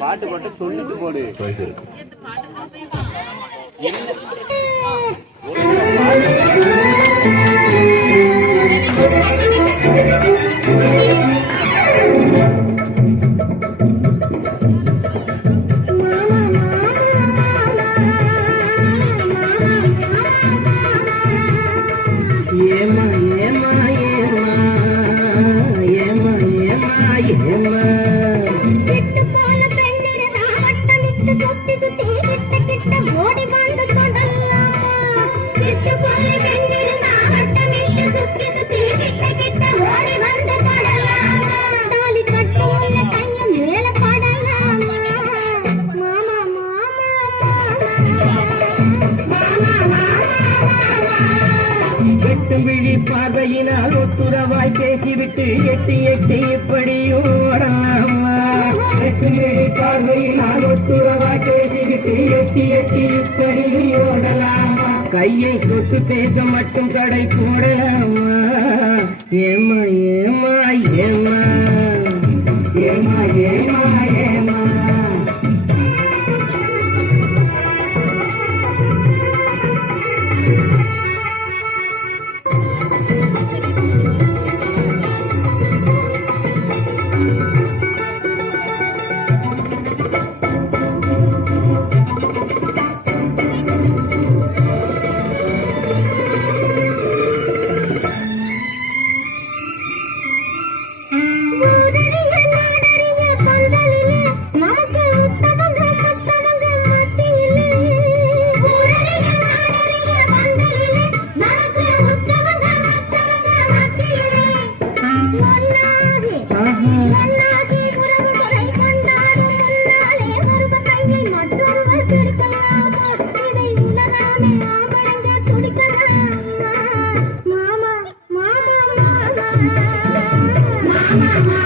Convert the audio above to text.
பாட்டு போட்டு சொல்லிட்டு போடு. விழி பார்வையினால் ஒத்துறவாய் பேசிவிட்டு எட்டி எட்டி இப்படியும் ஓடலாமா? விழி பார்வையினால் ஒத்துறவாய் பேசிவிட்டு எட்டி எட்டி இப்படியும் ஓடலாமா? கையை தொட்டு பேச மட்டும் கடை போடலாமா? ஏமா ஏமா ஏமா ஏமா ஏமா ஏமா Mama.